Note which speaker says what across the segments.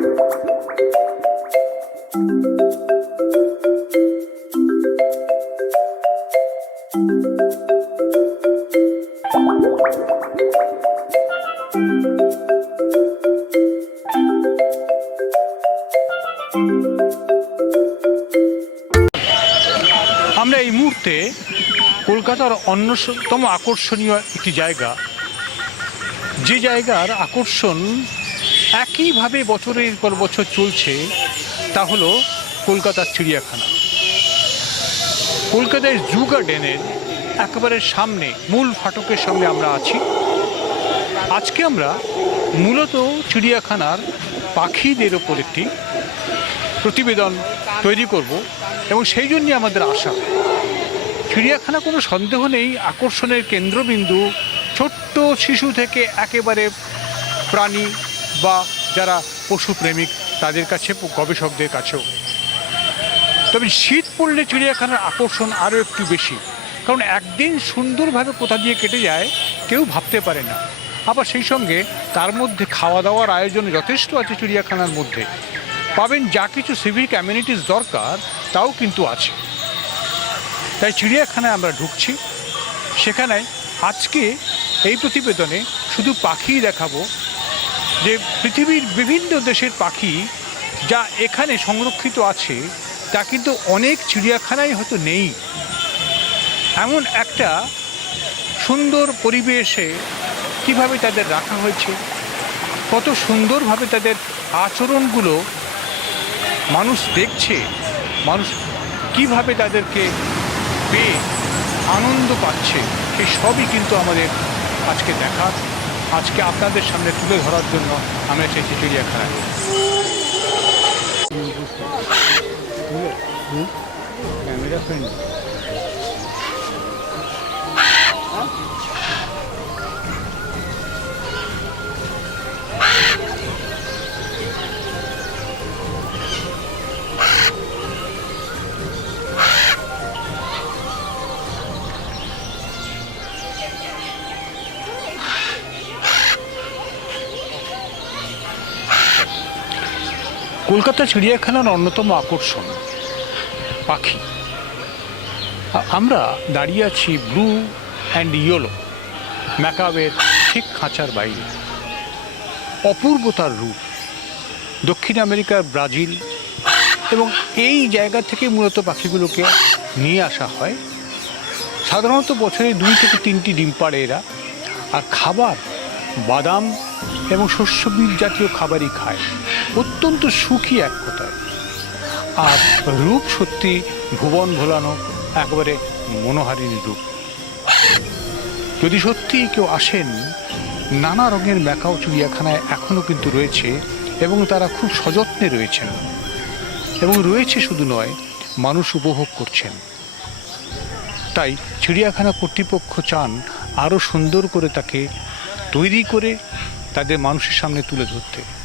Speaker 1: আমরা এই মুহূর্তে কলকাতার অন্যতম আকর্ষণীয় একটি জায়গা যে জায়গার আকর্ষণ একইভাবে বছরের পর বছর চলছে, তা হলো কলকাতার চিড়িয়াখানা। কলকাতার জু গার্ডেনের একেবারে সামনে মূল ফাটকের সামনে আমরা আছি। আজকে আমরা মূলত চিড়িয়াখানার পাখিদের ওপর একটি প্রতিবেদন তৈরি করব এবং সেই জন্যই আমাদের আশা। চিড়িয়াখানা কোনো সন্দেহ নেই, আকর্ষণের কেন্দ্রবিন্দু ছোট্ট শিশু থেকে একেবারে প্রাণী বা যারা পশুপ্রেমিক তাদের কাছে, গবেষকদের কাছেও। তবে শীত পড়লে চিড়িয়াখানার আকর্ষণ আরও একটু বেশি। কারণ একদিন সুন্দরভাবে কোথা দিয়ে কেটে যায়, কেউ ভাবতে পারে না। আবার সেই সঙ্গে তার মধ্যে খাওয়া দাওয়ার আয়োজন যথেষ্ট আছে চিড়িয়াখানার মধ্যে। পাবেন যা কিছু সিভিক অ্যামিনিটিস দরকার, তাও কিন্তু আছে। তাই চিড়িয়াখানায় আমরা ঢুকছি। সেখানে আজকে এই প্রতিবেদনে শুধু পাখি দেখাবো যে পৃথিবীর বিভিন্ন দেশের পাখি যা এখানে সংরক্ষিত আছে, তা কিন্তু অনেক চিড়িয়াখানায় হয়তো নেই। এমন একটা সুন্দর পরিবেশে কীভাবে তাদের রাখা হয়েছে, কত সুন্দরভাবে তাদের আচরণগুলো মানুষ দেখছে, মানুষ কীভাবে তাদেরকে পেয়ে আনন্দ পাচ্ছে এই সবই কিন্তু আমাদের আজকে দেখার আজকে আপনাদের সামনে তুলে ধরার জন্য আমি এসেছি চিড়িয়াখানায় ক্যামেরা ফ্রেন্ড কলকাতা চিড়িয়াখানার অন্যতম আকর্ষণ, পাখি। আমরা দাঁড়িয়ে আছি ব্লু অ্যান্ড ইয়েলো, ম্যাকাবের ঠিক খাঁচার বাইরে। অপূর্বতার রূপ, দক্ষিণ আমেরিকার ব্রাজিল এবং এই জায়গা থেকে মূলত পাখিগুলোকে নিয়ে আসা হয়। সাধারণত বছরে দুই থেকে তিনটি ডিম পাড়ে এরা, আর খাবার বাদাম এবং শস্য বীজ জাতীয় খাবারই খায়। অত্যন্ত সুখী এক কথায়। আর রূপ সত্যি ভুবন ভোলানো একেবারে মনোহারিণী রূপ। যদি সত্যি কেউ আসেন, নানা রঙের ম্যাকাও চিড়িয়াখানায় এখনও কিন্তু রয়েছে এবং তারা খুব সযত্নে রয়েছেন। এবং রয়েছে শুধু নয়, মানুষ উপভোগ করছেন। তাই চিড়িয়াখানা কর্তৃপক্ষ চান আরও সুন্দর করে তাকে তৈরি করে তাদের মানুষের সামনে তুলে ধরতে।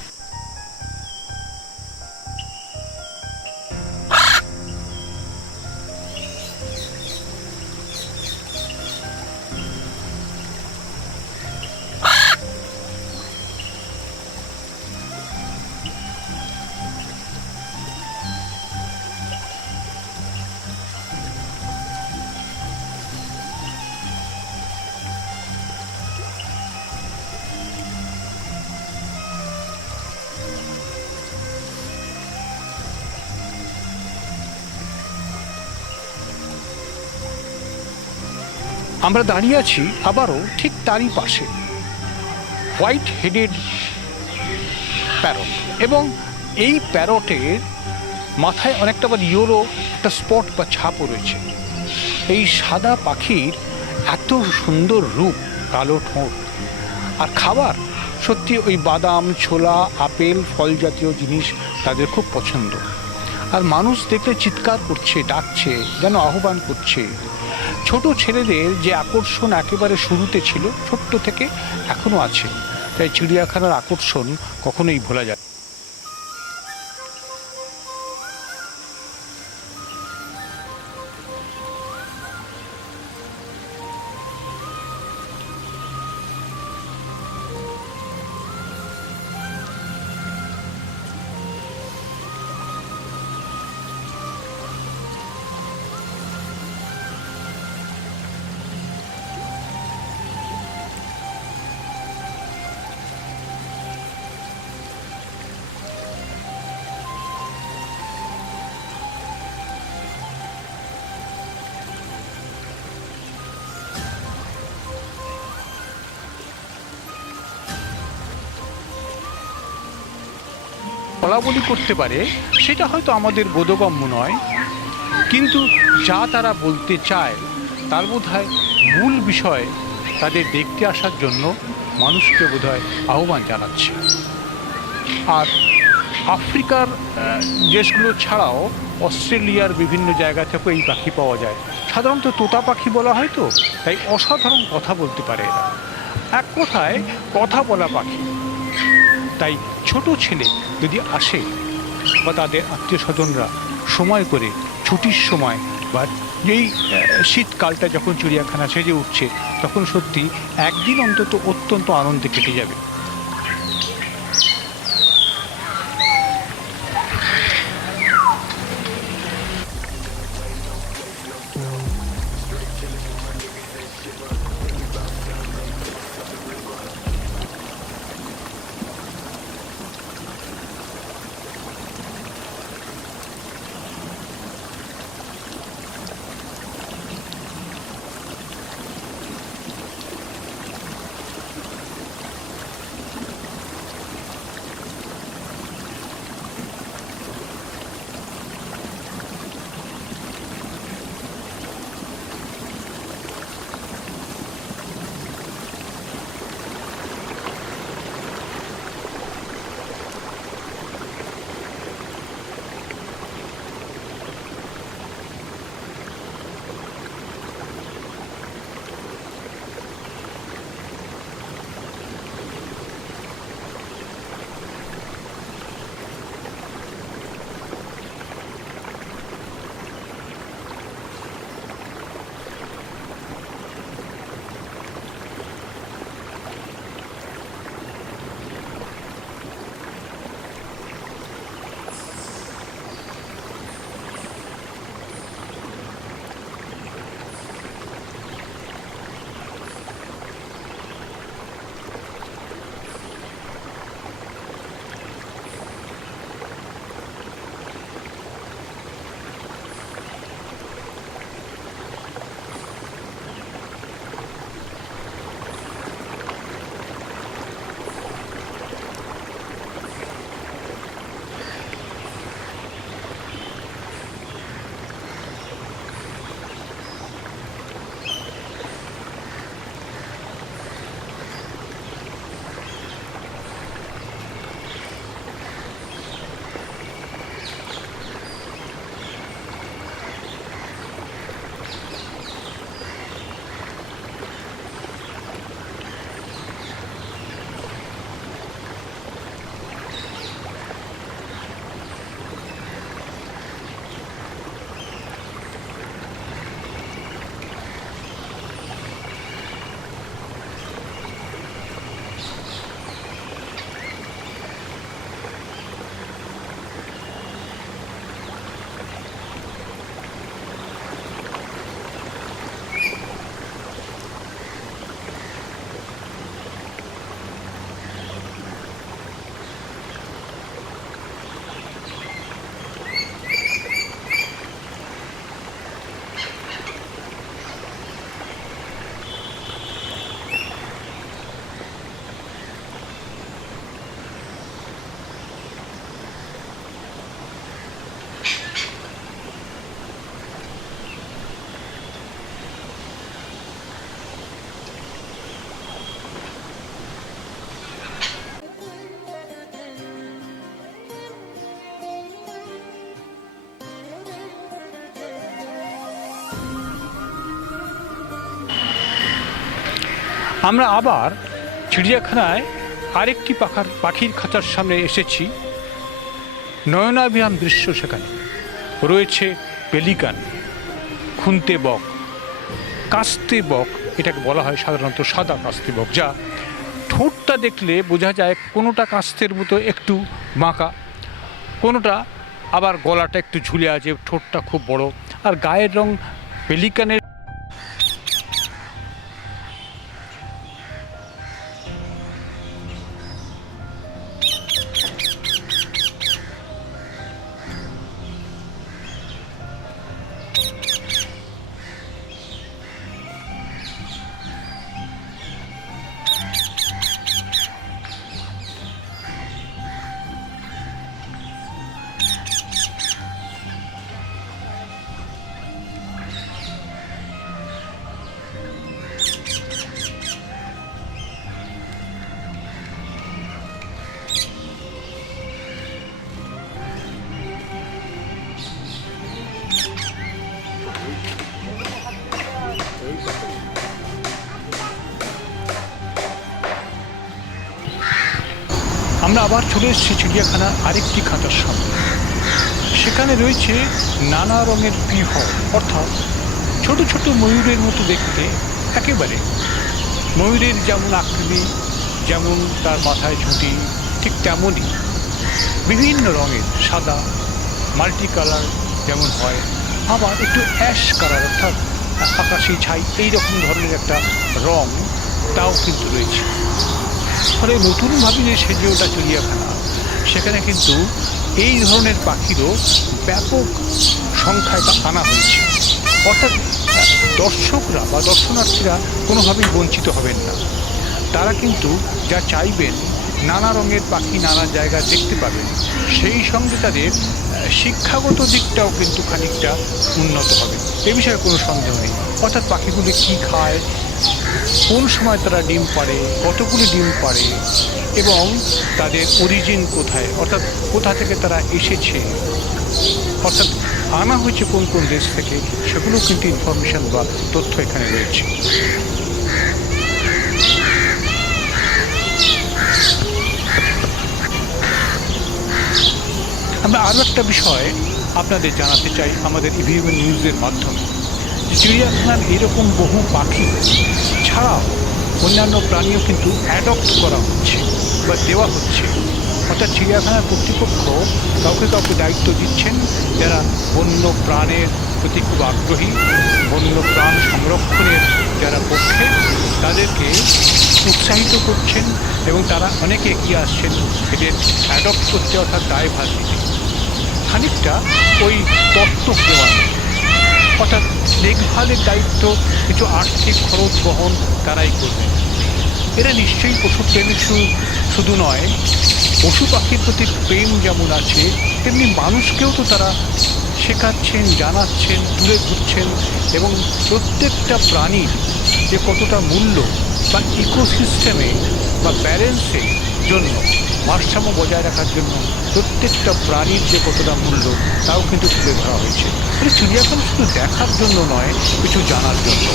Speaker 1: আমরা দাঁড়িয়ে আছি আবারও ঠিক তারই পাশে। হোয়াইট হেডেড প্যারট এবং এই প্যারটের মাথায় অনেকটা আবার ইয়োলো একটা স্পট বা ছাপও রয়েছে। এই সাদা পাখির এত সুন্দর রূপ, কালো ঠোঁট। আর খাবার সত্যি ওই বাদাম, ছোলা, আপেল, ফল জাতীয় জিনিস তাদের খুব পছন্দ। আর মানুষ দেখলে চিৎকার করছে, ডাকছে, যেন আহ্বান করছে। ছোট ছেলেদের যে আকর্ষণ একেবারে শুরুতে ছিল, ছোট্ট থেকে এখনও আছে। তাই চিড়িয়াখানার আকর্ষণ কখনোই ভোলা যায় না। বলা বলি করতে পারে, সেটা হয়তো আমাদের বোধগম্য নয়। কিন্তু যা তারা বলতে চায়, তার বোধ মূল বিষয় তাদের দেখতে আসার জন্য মানুষকে বোধহয় আহ্বান জানাচ্ছে। আর আফ্রিকার দেশগুলো ছাড়াও অস্ট্রেলিয়ার বিভিন্ন জায়গা থেকেও এই পাখি পাওয়া যায়। সাধারণত তোতা পাখি বলা হয় তো, তাই অসাধারণ কথা বলতে পারে এরা। এক কথায় কথা বলা পাখি। তাই ছোট ছেলে যদি আসে বা তাদের আত্মীয় স্বজনরা সময় করে ছুটির সময় বা এই শীতকালটা যখন চিড়িয়াখানা সেজে উঠছে, তখন সত্যি একদিন অন্তত অত্যন্ত আনন্দে কেটে যাবে। আমরা আবার চিড়িয়াখানায় আরেকটি পাখার পাখির খাঁচার সামনে এসেছি। নয়নাভিরাম দৃশ্য সেখানে। রয়েছে পেলিকান, খুন্তে বক, কাস্তে বক, এটাকে বলা হয় সাধারণত সাদা কাস্তে বক, যা ঠোঁটটা দেখলে বোঝা যায় কোনোটা কাস্তের মতো একটু বাঁকা, কোনোটা আবার গলাটা একটু ঝুলে আছে, ঠোঁটটা খুব বড়। আর গায়ের রং পেলিকানের আমরা আবার চলে এসেছি চিড়িয়াখানার আরেকটি খাঁচার সামনে। সেখানে রয়েছে নানা রঙের পিহ অর্থাৎ ছোট ছোট ময়ূরের মতো দেখতে একেবারে। ময়ূরের যেমন আকৃতি, যেমন তার মাথায় ঝুঁটি, ঠিক তেমনই বিভিন্ন রঙের সাদা, মাল্টি কালার যেমন হয়, আবার একটু অ্যাশ কালার, অর্থাৎ আকাশি ছাই এই রকম ধরনের একটা রং তাও কিন্তু রয়েছে। ফলে নতুনভাবে যে সেজে ওঠা চিড়িয়াখানা, সেখানে কিন্তু এই ধরনের পাখিরও ব্যাপক সংখ্যায় আনা হয়েছে। অর্থাৎ দর্শকরা বা দর্শনার্থীরা কোনোভাবেই বঞ্চিত হবেন না। তারা কিন্তু যা চাইবেন, নানা রঙের পাখি নানা জায়গায় দেখতে পাবেন। সেই সঙ্গে তাদের শিক্ষাগত দিকটাও কিন্তু খানিকটা উন্নত হবে। এ বিষয়ে কোনো সন্দেহ নেই। অর্থাৎ পাখিগুলি কী খায় কোন সময় তারা ডিম পাড়ে, কতগুলি ডিম পাড়ে, এবং তাদের অরিজিন কোথায়? অর্থাৎ কোথা থেকে তারা এসেছে? অর্থাৎ আনা হয়েছে কোন কোন দেশ থেকে? সেগুলো কিন্তু ইনফরমেশন বা তথ্য এখানে রয়েছে। আমরা আরও একটা বিষয় আপনাদের জানাতে চাই আমাদের ইভিএম নিউজের মাধ্যমে। চিড়িয়াখানার এরকম বহু পাখি ছাড়াও অন্যান্য প্রাণীও কিন্তু অ্যাডপ্ট করা হচ্ছে বা দেওয়া হচ্ছে। অর্থাৎ চিড়িয়াখানার কর্তৃপক্ষ কাউকে কাউকে দায়িত্ব দিচ্ছেন, যারা বন্য প্রাণের প্রতি খুব আগ্রহী, বন্য প্রাণ সংরক্ষণের যারা পক্ষে, তাদেরকে উৎসাহিত করছেন এবং তারা অনেকে এগিয়ে আসছেন এদের অ্যাডপ্ট করতে অর্থাৎ দায়ভার দিতে। খানিকটা ওই তত্ত্ব দেওয়া অর্থাৎ দেখভালের দায়িত্ব, কিছু আর্থিক খরচ বহন তারাই করবেন এরা নিশ্চয়ই পশুপ্রেমিক শুধু নয়, পশু পাখির প্রতি প্রেম যেমন আছে, তেমনি মানুষকেও তো তারা শেখাচ্ছেন, জানাচ্ছেন, তুলে ধরছেন এবং প্রত্যেকটা প্রাণীর যে কতটা মূল্য বা ইকোসিস্টেমে বা ব্যালেন্সের জন্য, ভারসাম্য বজায় রাখার জন্য প্রত্যেকটা প্রাণীর যে কতটা মূল্য, তাও কিন্তু তুলে ধরা হয়েছে। চিড়িয়াখানা শুধু দেখার জন্য নয়, কিছু জানার জন্য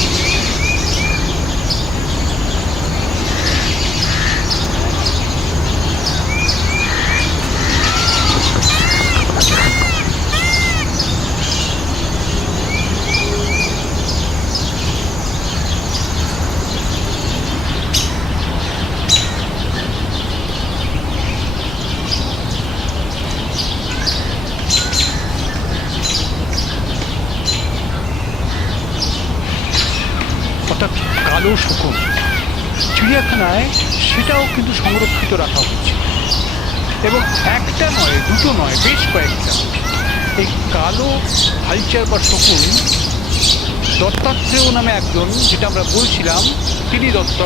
Speaker 1: অর্থাৎ কালো শকুন চিড়িয়াখানায় সেটাও কিন্তু সংরক্ষিত রাখা হচ্ছে এবং একটা নয়, দুটো নয়, বেশ কয়েকটা। এই কালো ভাইচার বা শকুন দত্তাত্রেয় নামে একজন, যেটা আমরা বলছিলাম, তিনি দত্ত,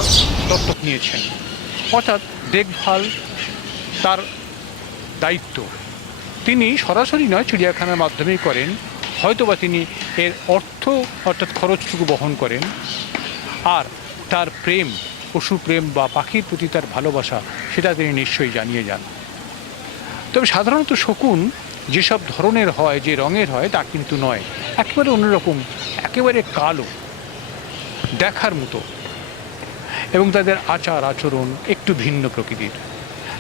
Speaker 1: দত্তক নিয়েছেন। অর্থাৎ দেখভাল তার দায়িত্ব। তিনি সরাসরি নয়, চিড়িয়াখানার মাধ্যমেই করেন। হয়তোবা তিনি এর অর্থ, অর্থাৎ খরচটুকু বহন করেন। আর তার প্রেম পশু প্রেম বা পাখির প্রতি তার ভালোবাসা, সেটা তিনি নিশ্চয়ই জানিয়ে যান। তবে সাধারণত শকুন যেসব ধরনের হয়, যে রঙের হয়, তা কিন্তু নয়। একেবারে অন্যরকম, একেবারে কালো, দেখার মতো। এবং তাদের আচার আচরণ একটু ভিন্ন প্রকৃতির।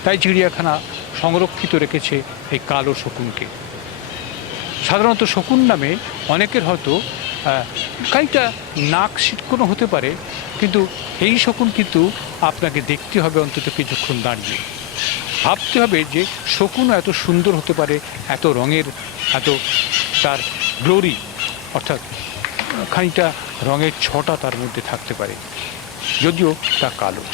Speaker 1: তাই চিড়িয়াখানা সংরক্ষিত রেখেছে এই কালো শকুনকে। সাধারণত শকুন নামে অনেকের হয়তো খানিকটা নাক সিটকোনো হতে পারে, কিন্তু এই শকুন কিন্তু আপনাকে দেখতে হবে অন্তত কিছুক্ষণ দাঁড়িয়ে। ভাবতে হবে যে শকুন এত সুন্দর হতে পারে, এত রঙের, এত তার গ্লোরি অর্থাৎ খানিকটা রঙের ছটা তার মধ্যে থাকতে পারে, যদিও তা কালো।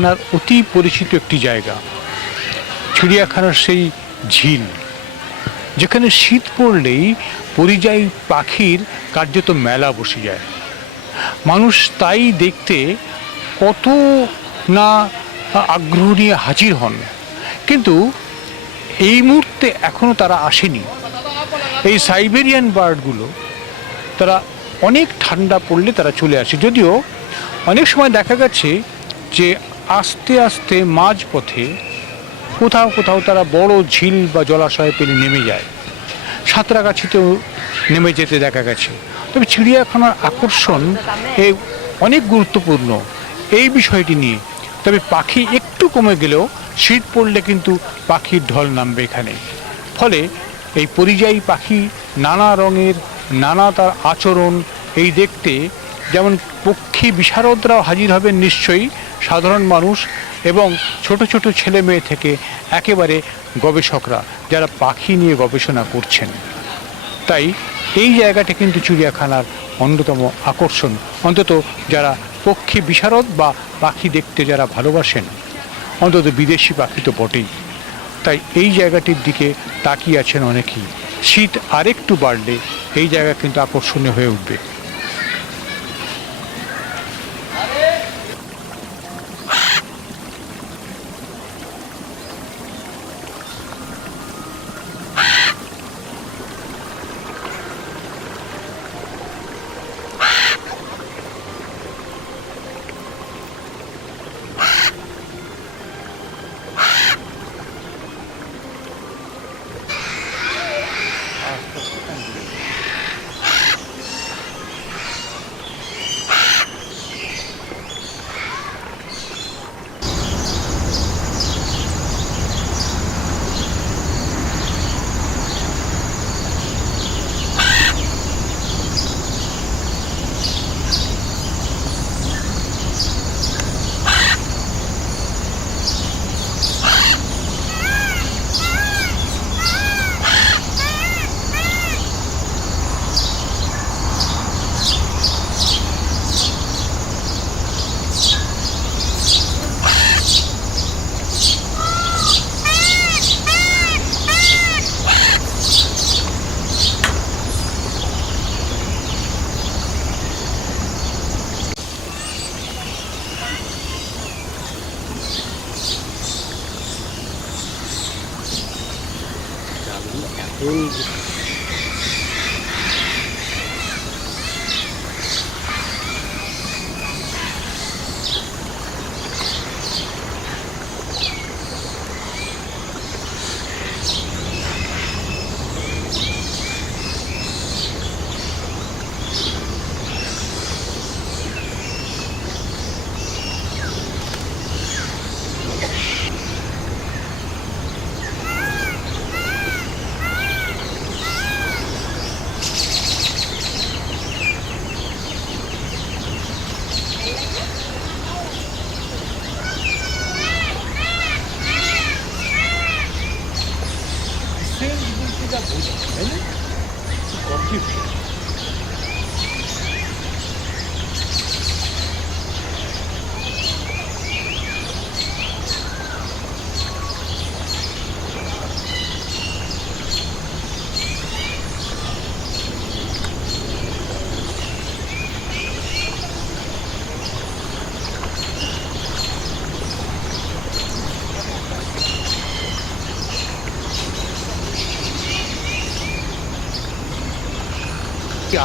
Speaker 1: চিড়িয়াখানার অতি পরিচিত একটি জায়গা, চিড়িয়াখানার সেই ঝিল, যেখানে শীত পড়লেই পরিযায়ী পাখির কার্যত মেলা বসে যায়। মানুষ তাই দেখতে কত না আগ্রহ নিয়ে হাজির হন, কিন্তু এই মুহূর্তে এখনও তারা আসেনি। এই সাইবেরিয়ান বার্ডগুলো, তারা অনেক ঠান্ডা পড়লে তারা চলে আসে। যদিও অনেক সময় দেখা গেছে যে আস্তে আস্তে মাঝপথে কোথাও কোথাও তারা বড় ঝিল বা জলাশয়ে পেলে নেমে যায়। সাঁতরাগাছিতেও নেমে যেতে দেখা গেছে। তবে চিড়িয়াখানার আকর্ষণ এই অনেক গুরুত্বপূর্ণ। এই বিষয়টি নিয়ে। তবে পাখি একটু কমে গেলেও শীত পড়লে কিন্তু পাখির ঢল নামবে এখানে। ফলে এই পরিযায়ী পাখি নানা রঙের, নানা তার আচরণ, এই দেখতে যেমন পক্ষী বিশারদরাও হাজির হবেন নিশ্চয়ই। সাধারণ মানুষ এবং ছোট ছোট ছেলে মেয়ে থেকে একেবারে গবেষকরা যারা পাখি নিয়ে গবেষণা করছেন। তাই এই জায়গাটা কিন্তু চিড়িয়াখানার অন্যতম আকর্ষণ। অন্তত যারা পক্ষী বিশারদ বা পাখি দেখতে যারা ভালোবাসেন, অন্তত বিদেশি পাখি তো বটেই। তাই এই জায়গাটির দিকে তাকিয়ে আছেন অনেকেই। শীত আরেকটু বাড়লে এই জায়গা কিন্তু আকর্ষণীয় হয়ে উঠবে।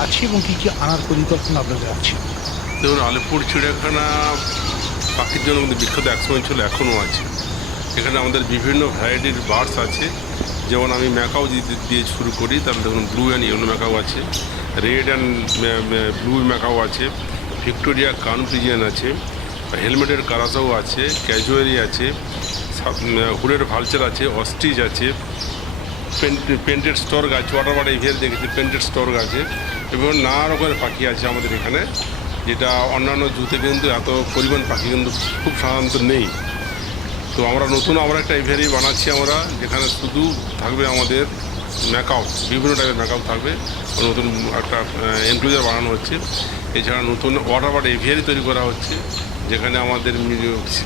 Speaker 1: আছে এবং কি কি আনার পরিকল্পনা আপনাদের আছে?
Speaker 2: ধরুন আলিপুর, চিড়িয়াখানা, পাখির জন্য আমাদের বিখ্যাত এক সময় ছিল এখনও আছে। এখানে আমাদের বিভিন্ন ভ্যারাইটির বার্ডস আছে। যেমন আমি ম্যাকাও দিয়ে শুরু করি তাহলে দেখুন, ব্লু অ্যান্ড ইয়েলো ম্যাকাও আছে, রেড অ্যান্ড ব্লু ম্যাকাও আছে, ভিক্টোরিয়া কান পিজিয়ান আছে, হেলমেটের কারাসাও আছে, ক্যাজুয়ারি আছে হুডের ভালচার আছে অস্টিচ আছে পেন্টেড স্টোর গাছ ওয়াটার বাট এভিয়ার দেখেছি, পেন্টেড স্টোর আছে এবং নানা রকমের পাখি আছে আমাদের এখানে, যেটা অন্যান্য জুতে কিন্তু এত পরিমাণ পাখি কিন্তু খুব সাধারণত নেই। তো আমরা নতুন আমরা একটা এভিয়ারি বানাচ্ছি আমরা, যেখানে শুধু থাকবে আমাদের ম্যাকাও, বিভিন্ন টাইপের ম্যাকাও থাকবে নতুন একটা এনক্লুজার বানানো হচ্ছে। এছাড়া নতুন ওয়াটার বাট তৈরি করা হচ্ছে। যেখানে আমাদের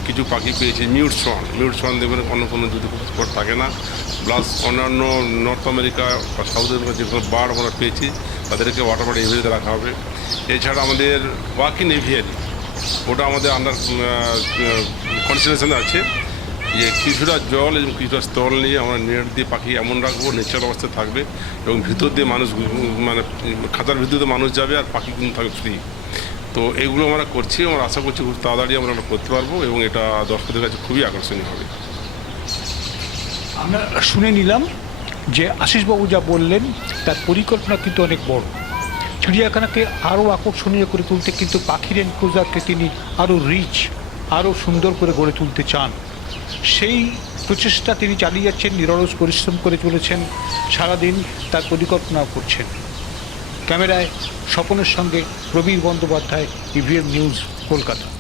Speaker 2: কিছু পাখি পেয়েছে, মিউট সোয়ান মিউট সোয়ান দেখবেন অন্য কোনো যদি স্পট থাকে না। প্লাস অন্যান্য নর্থ আমেরিকা বা সাউথ আমেরিকা যে কোনো আমরা পেয়েছি, তাদেরকে ওয়াটার বার্ড এভিতে রাখা হবে। এছাড়া আমাদের ওয়াকিং এভিয়ারি ওটা আমাদের আন্ডার কনসিডারেশন আছে যে কিছুটা জল এবং কিছুটা স্থল নিয়ে আমরা নেট দিয়ে পাখি এমন রাখব নেচার অবস্থায় থাকবে এবং ভিতর দিয়ে মানুষ মানে খাতার ভিতর দিয়ে মানুষ যাবে আর পাখি কিন্তু থাকবে ফ্রি তো এগুলো আমরা করছি, আমরা আশা করছি খুব তাড়াতাড়ি আমরা করতে পারব এবং এটা দর্শকদের কাছে খুবই আকর্ষণীয় হবে।
Speaker 1: আমরা শুনে নিলাম যে আশিসবাবু যা বললেন, তার পরিকল্পনা কিন্তু অনেক বড়। চিড়িয়াখানাকে আরও আকর্ষণীয় করে তুলতে কিন্তু পাখির এনক্লোজারকে তিনি আরও রিচ আরও সুন্দর করে গড়ে তুলতে চান। সেই প্রচেষ্টা তিনি চালিয়ে যাচ্ছেন, নিরলস পরিশ্রম করে চলেছেন, সারাদিন তার পরিকল্পনাও করছেন। ক্যামেরায় স্বপনের সঙ্গে প্রবীর বন্দ্যোপাধ্যায় ইভিএম নিউজ কলকাতা।